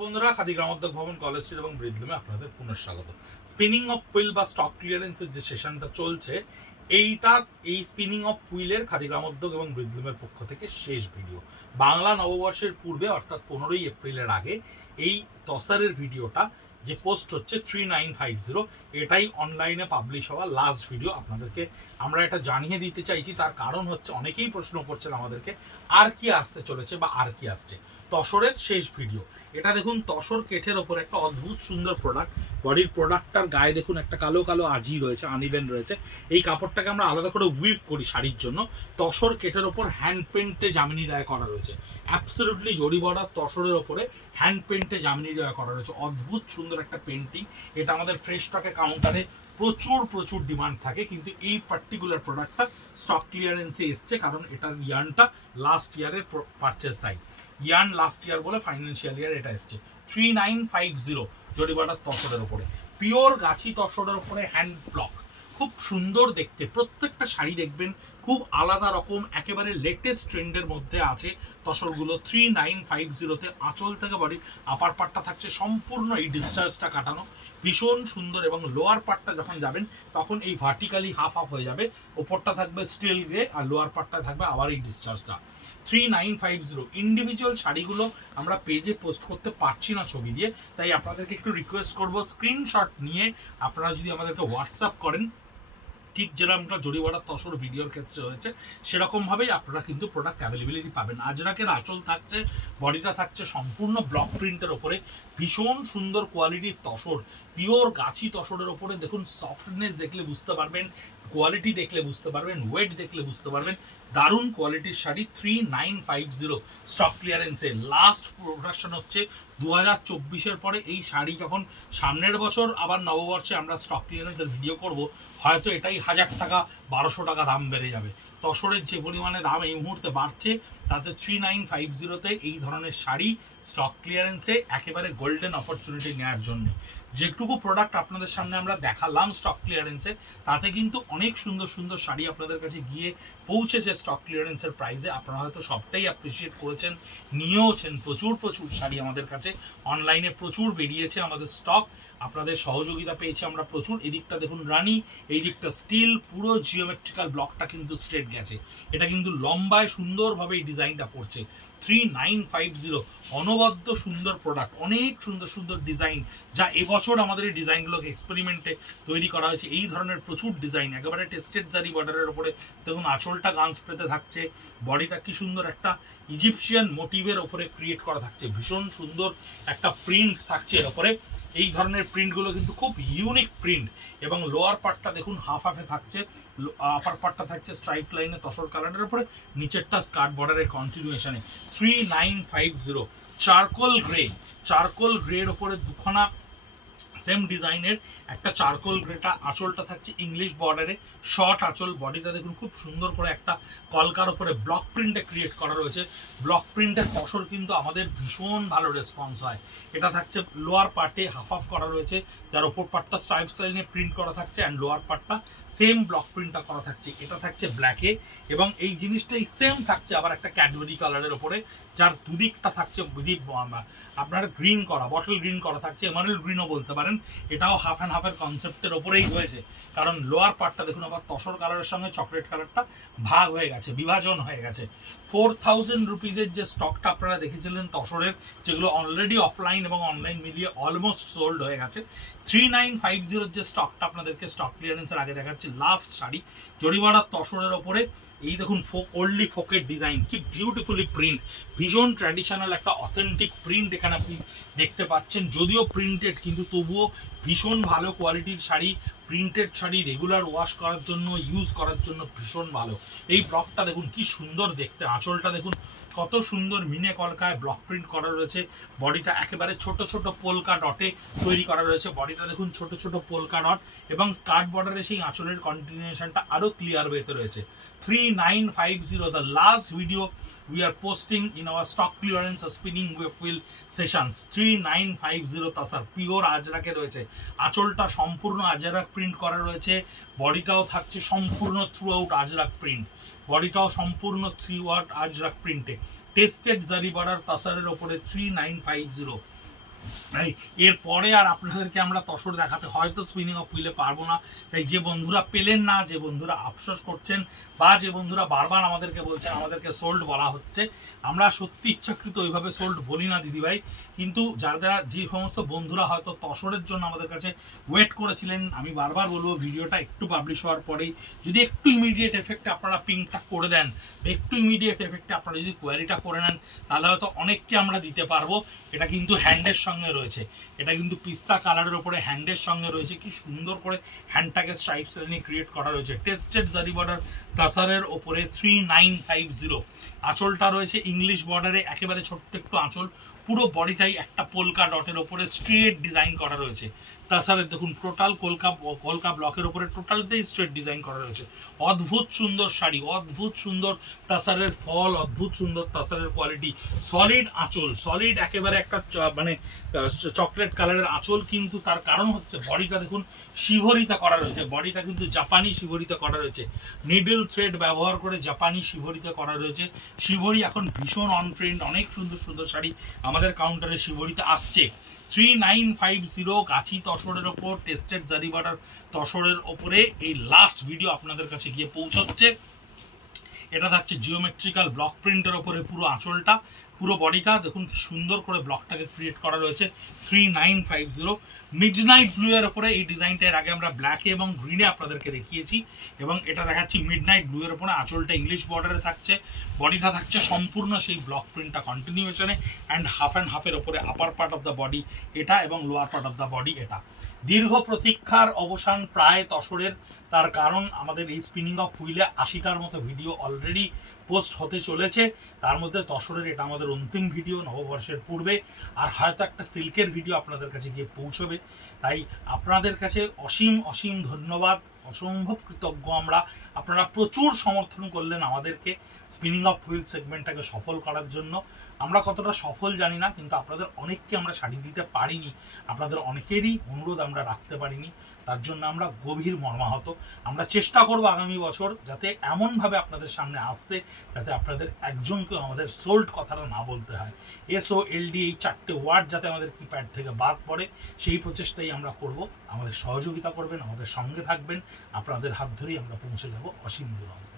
বন্ধুরা খাদি গ্রামোদ্যোগ ভবন college street এবং ব্রিজলুমে আপনাদের পুনঃস্বাগত। স্পিনিং অফ হুইল বা স্টক ক্লিয়ারেন্সের যে সেশনটা চলছে, এই স্পিনিং অফ হুইলের খাদি গ্রামোদ্যোগ এবং ব্রিজলুমের পক্ষ থেকে শেষ ভিডিও। বাংলা নববর্ষের পূর্বে অর্থাৎ 15ই এপ্রিলের আগে এই তসারের ভিডিওটা যে পোস্ট হচ্ছে 3950, এটাই অনলাইনে পাবলিশ হওয়া লাস্ট ভিডিও। আপনাদেরকে আমরা এটা জানিয়ে দিতে চাইছি, তার কারণ হচ্ছে অনেকেই প্রশ্ন করছেন আমাদেরকে আর কি আসতে চলেছে বা আর কি আসছে। তসরের শেষ ভিডিও এটা দেখুন, তসর কেঠের ওপর একটা অদ্ভুত সুন্দর প্রোডাক্ট। বডির প্রোডাক্টটার গায়ে দেখুন একটা কালো কালো আজি রয়েছে, আনইভেন রয়েছে। এই কাপড়টাকে আমরা আলাদা করে উইভ করি শাড়ির জন্য। তসর কেঠের ওপর হ্যান্ড পেন্টে জামিনী রায় করা রয়েছে, অ্যাবসলিউটলি জরি বর্ডার তসরের ওপরে হ্যান্ড পেন্টে জামিনী রায় করা রয়েছে। অদ্ভুত সুন্দর একটা পেন্টিং। এটা আমাদের ফ্রেশ স্টকে কাউন্টারে প্রচুর ডিমান্ড থাকে, কিন্তু এই পার্টিকুলার প্রোডাক্টটা স্টক ক্লিয়ারেন্সে এসছে, কারণ এটার ইয়ার্নটা লাস্ট ইয়ারের পারচেস তাই ইয়ার্ন লাস্ট ইয়ার বলে ফাইন্যান্সিয়াল ইয়ার এটা এসছে। 3950 জরিবাটার তসরের উপরে, পিওর গাছি তসরের উপরে হ্যান্ড ব্লক, খুব সুন্দর দেখতে। প্রত্যেকটা শাড়ি দেখবেন খুব আলাদা রকম, একেবারে লেটেস্ট ট্রেন্ডের মধ্যে আছে তসরগুলো। 3950-তে আঁচল থেকে বডির আপার পার্টটা থাকছে সম্পূর্ণ এই ডিসচার্জটা কাটানো, ভীষণ সুন্দর। এবং লোয়ার পার্টটা যখন যাবেন তখন এই ভার্টিক্যালি হাফ হাফ হয়ে যাবে, ওপরটা থাকবে স্টিল গ্রে আর লোয়ার পার্টটা থাকবে আবার এই ডিসচার্জটা। 3950 ইন্ডিভিজুয়াল শাড়িগুলো আমরা পেজে পোস্ট করতে পারছি না ছবি দিয়ে, তাই আপনাদেরকে একটু রিকোয়েস্ট করব স্ক্রিনশট নিয়ে আপনারা যদি আমাদেরকে হোয়াটসঅ্যাপ করেন, ঠিক যেরকমটা জরিবাটার তসর ভিডিওর ক্ষেত্রে হয়েছে সেরকম ভাবেই আপনারা কিন্তু প্রোডাক্ট অ্যাভেলেবিলিটি পাবেন। আজরাকের আঁচল থাকছে, বডিটা থাকছে সম্পূর্ণ ব্লক প্রিন্টের ওপরে, ভীষণ সুন্দর কোয়ালিটির তসর, পিওর গাছি তসরের ওপরে। দেখুন সফটনেস দেখলে বুঝতে পারবেন, কোয়ালিটি দেখলে বুঝতে পারবেন, ওয়েট দেখলে বুঝতে পারবেন। দারুণ কোয়ালিটির শাড়ি 3950 স্টক ক্লিয়ারেন্সে। লাস্ট প্রোডাকশন হচ্ছে 2024-এর পরে। এই শাড়ি যখন সামনের বছর আবার নববর্ষে আমরা স্টক ক্লিয়ারেন্সের ভিডিও করব, হয়তো এটাই 1000 টাকা 1200 টাকা দাম বেড়ে যাবে। তসরের যে পরিমাণে দাম এই মুহূর্তে বাড়ছে, তাতে 3950-তে এই ধরনের শাড়ি স্টক ক্লিয়ারেন্সে একেবারে গোল্ডেন অপরচুনিটি নেওয়ার জন্য। যেটুকু প্রোডাক্ট আপনাদের সামনে আমরা দেখালাম স্টক ক্লিয়ারেন্সে, তাতে কিন্তু অনেক সুন্দর সুন্দর শাড়ি আপনাদের কাছে গিয়ে পৌঁছেছে স্টক ক্লিয়ারেন্সের প্রাইসে। আপনারা হয়তো সবটাই অ্যাপ্রিসিয়েট করেছেন, নিয়েওছেন। প্রচুর শাড়ি আমাদের কাছে অনলাইনে প্রচুর বেরিয়েছে, আমাদের স্টক আপনাদের সহযোগিতা পেয়েছে আমরা প্রচুর। এদিকটা দেখুন রানী, এই দিকটা স্টিল, পুরো জিওমেট্রিক্যাল ব্লকটা কিন্তু স্ট্রেট গেছে। এটা কিন্তু লম্বায় সুন্দরভাবে এই ডিজাইনটা পড়ছে। 3950 অনবদ্য সুন্দর প্রোডাক্ট, অনেক সুন্দর সুন্দর ডিজাইন, যা এবছর আমাদের এই ডিজাইনগুলোকে এক্সপেরিমেন্টে তৈরি করা হয়েছে। এই ধরনের প্রচুর ডিজাইন, একেবারে টেস্টেড জারি বর্ডারের উপরে দেখুন আঁচলটা গান স্প্রেতে থাকছে, বডিটা কি সুন্দর একটা ইজিপশিয়ান মোটিভের ওপরে ক্রিয়েট করা থাকছে, ভীষণ সুন্দর একটা প্রিন্ট থাকছে এর ওপরে। এই ধরনের প্রিন্টগুলো কিন্তু খুব ইউনিক প্রিন্ট। এবং লোয়ার পার্টটা দেখুন হাফ হাফে থাকছে, আপার পার্টটা থাকছে স্ট্রাইপ লাইনে তসর কালারের উপরে, নিচেরটা স্কার্ট বর্ডারের কন্টিনিউশনে। 3950 চারকোল গ্রের ওপরে দুখানা সেম ডিজাইনের একটা চারকোল গ্রেটা, আঁচলটা থাকছে ইংলিশ বর্ডারে, শর্ট আঁচল, বডিটা দেখুন খুব সুন্দর করে একটা কলকার উপরে ব্লক প্রিন্টে ক্রিয়েট করা রয়েছে। ব্লক প্রিন্টের তসর কিন্তু আমাদের ভীষণ ভালো রেসপন্স হয়। এটা থাকছে লোয়ার পার্টে হাফ হাফ করা রয়েছে, যার ওপর পার্টটা স্ট্রাইপ লাইনে প্রিন্ট করা থাকছে, অ্যান্ড লোয়ার পার্টটা সেম ব্লক প্রিন্টটা করা থাকছে। এটা থাকছে ব্ল্যাকে, এবং এই জিনিসটাই সেম থাকছে আবার একটা ক্যাডবেরি কালারের ওপরে, যার দুদিকটা থাকছে আপনার গ্রিন করা, বটল গ্রিন করা থাকছে, এমারেল গ্রিনও বলতে পারেন। এটাও হাফ অ্যান্ড হাফের কনসেপ্টের ওপরেই হয়েছে, কারণ লোয়ার পার্টটা দেখুন আবার তসর কালারের সঙ্গে চকলেট কালারটা ভাগ হয়ে গেছে, বিভাজন হয়ে গেছে। 4000 রুপিজের যে স্টকটা আপনারা দেখেছিলেন তসরের, যেগুলো অলরেডি অফলাইন এবং অনলাইন মিলিয়ে অলমোস্ট সোল্ড হয়ে গেছে, 3950 যে স্টকটা আপনাদেরকে স্টক ক্লিয়ারেন্সের আগে দেখাচ্ছি লাস্ট শাড়ি, জরিমারার তসরের ওপরে। এই দেখুন ওল্ডলি ফোকের ডিজাইন, কি বিউটিফুলি প্রিন্ট, ভীষণ ট্র্যাডিশনাল একটা অথেন্টিক প্রিন্ট এখানে আপনি দেখতে পাচ্ছেন। যদিও প্রিন্টেড, কিন্তু তবুও ভীষণ ভালো কোয়ালিটির sari. Printed sari regular wash করার জন্য, ইউজ করার জন্য ভীষণ ভালো। এই ব্লকটা দেখুন কি সুন্দর দেখতে, আঁচলটা দেখুন কত সুন্দর মিনে কলকায় ব্লক প্রিন্ট করা রয়েছে, বডিটা একেবারে ছোট ছোট পোলকা ডটে তৈরি করা রয়েছে, বডিটা দেখুন ছোট ছোট পোলকা ডট, এবং স্কার্ট বর্ডারে সেই আঁচলের কন্টিনিউশনটা আরো ক্লিয়ার ওয়েতে রয়েছে। 3950 the last video we are posting in our stock clearance spinning wheel sessions. 3950 তাছাড়া পিওর আজরাকে রয়েছে, আঁচলটা সম্পূর্ণ আজরাক প্রিন্ট করা রয়েছে, বডিটাও থাকছে সম্পূর্ণ থ্রু আউট আজরাক প্রিন্ট, বডিটাও সম্পূর্ণ থ্রি ওয়াট আজরাক প্রিন্টে, টেস্টেড জারি বর্ডার তাসারের ওপরে। 3950 এরপরে আর আপনাদেরকে আমরা তসর দেখাতে হয়তো স্পিনিং অফ হুইলে পারবো না। তাই যে বন্ধুরা পেলেন না, যে বন্ধুরা আফসোস করছেন, বা যে বন্ধুরা বারবার আমাদেরকে বলছেন আমাদেরকে সোল্ড বলা হচ্ছে, আমরা সত্যি ইচ্ছাকৃত ওইভাবে সোল্ড বলি না দিদিভাই। কিন্তু যারা যে সমস্ত বন্ধুরা হয়তো তসরের জন্য আমাদের কাছে ওয়েট করেছিলেন, আমি বারবার বলবো ভিডিওটা একটু পাবলিশ হওয়ার পরেই যদি একটু ইমিডিয়েট এফেক্টে আপনারা পিংটা করে দেন, একটু ইমিডিয়েট এফেক্টে আপনারা যদি কোয়ারিটা করে নেন, তাহলে হয়তো অনেককে আমরা দিতে পারবো। এটা কিন্তু হ্যান্ডের সঙ্গে রয়েছে, এটা কিন্তু পিস্তা কালারের ওপরে হ্যান্ডের সঙ্গে রয়েছে। কি সুন্দর করে হ্যান্ডটাকে স্ট্রাইপস নিয়ে ক্রিয়েট করা রয়েছে। টেস্টেড জারি বর্ডার তাসারের ওপরে 3950। আঁচলটা রয়েছে ইংলিশ বর্ডারে, একেবারে ছোট্ট একটু আঁচল, পুরো বডিটাই একটা পোলকা ডটের ওপরে স্ট্রেট ডিজাইন করা রয়েছে। তাছাড়া দেখুন টোটাল কলকা ব্লকের উপরে টোটালটাই স্ট্রেট ডিজাইন করা রয়েছে। অদ্ভুত সুন্দর শাড়ি, অদ্ভুত সুন্দর তাসারের ফল, অদ্ভুত সুন্দর তাসারের কোয়ালিটি। সলিড আঁচল, সলিড একেবারে একটা মানে চকলেট কালারের আঁচল, কিন্তু তার কারণ হচ্ছে বডিটা দেখুন শিভরিতা করা রয়েছে। বডিটা কিন্তু জাপানি শিভরিতা করা রয়েছে, নিডল থ্রেড ব্যবহার করে জাপানি শিভরিতা করা রয়েছে। শিভরি এখন ভীষণ অন ট্রেন্ড, অনেক সুন্দর সুন্দর শাড়ি আমাদের কাউন্টারে শিভরিতে আসছে। 3950 গাছি তসরের ওপর টেস্টেড জারি বর্ডার তসরের ওপরে এই লাস্ট ভিডিও আপনাদের কাছে গিয়ে পৌঁছচ্ছে। এটা থাকছে জিওমেট্রিক্যাল ব্লক প্রিন্টের ওপরে পুরো আঁচলটা, পুরো বডিটা দেখুন কি সুন্দর করে ব্লকটাকে ক্রিয়েট করা রয়েছে। 3950 মিডনাইট ব্লু এর ওপরে এই ডিজাইনটা এর আগে আমরা ব্ল্যাকে এবং গ্রিনে আপনাদেরকে দেখিয়েছি, এবং এটা দেখাচ্ছি মিডনাইট ব্লু এর ওপরে। আঁচলটা ইংলিশ বর্ডারে থাকছে, বডিটা থাকছে সম্পূর্ণ সেই ব্লক প্রিন্টটা কন্টিনিউয়েশনে, অ্যান্ড হাফের ওপরে আপার পার্ট অফ দ্য বডি এটা এবং lower part of the body এটা। দীর্ঘ প্রতীক্ষার অবসান প্রায় তসরের, তার কারণ আমাদের এই স্পিনিং অফ হুইলে 80টার মতো ভিডিও অলরেডি পোস্ট হতে চলেছে। তার মধ্যে তসরের এটা আমাদের অন্তিম ভিডিও নববর্ষের পূর্বে, আর হয়তো একটা সিল্কের ভিডিও আপনাদের কাছে গিয়ে পৌঁছবে। তাই আপনাদের কাছে অসীম অসীম ধন্যবাদ, অসম্ভব কৃতজ্ঞ আমরা। আপনারা প্রচুর সমর্থন করলেন আমাদেরকে স্পিনিং অফ হুইল সেগমেন্টটাকে সফল করার জন্য। আমরা কতটা সফল জানি না, কিন্তু আপনাদের অনেককে আমরা শাড়ি দিতে পারিনি, আপনাদের অনেকেরই অনুরোধ আমরা রাখতে পারিনি, তার জন্য আমরা গভীর মর্মাহত। আমরা চেষ্টা করব আগামী বছর যাতে এমনভাবে আপনাদের সামনে আসতে, যাতে আপনাদের একজনকে আমাদের সোল্ড কথাটা না বলতে হয়। SOLD এই 4টে ওয়ার্ড যাতে আমাদের কিপ্যাড থেকে বাদ পড়ে, সেই প্রচেষ্টাই আমরা করব। আমাদের সহযোগিতা করবেন, আমাদের সঙ্গে থাকবেন, আপনাদের হাত ধরেই আমরা পৌঁছে যাব অসীম দূর।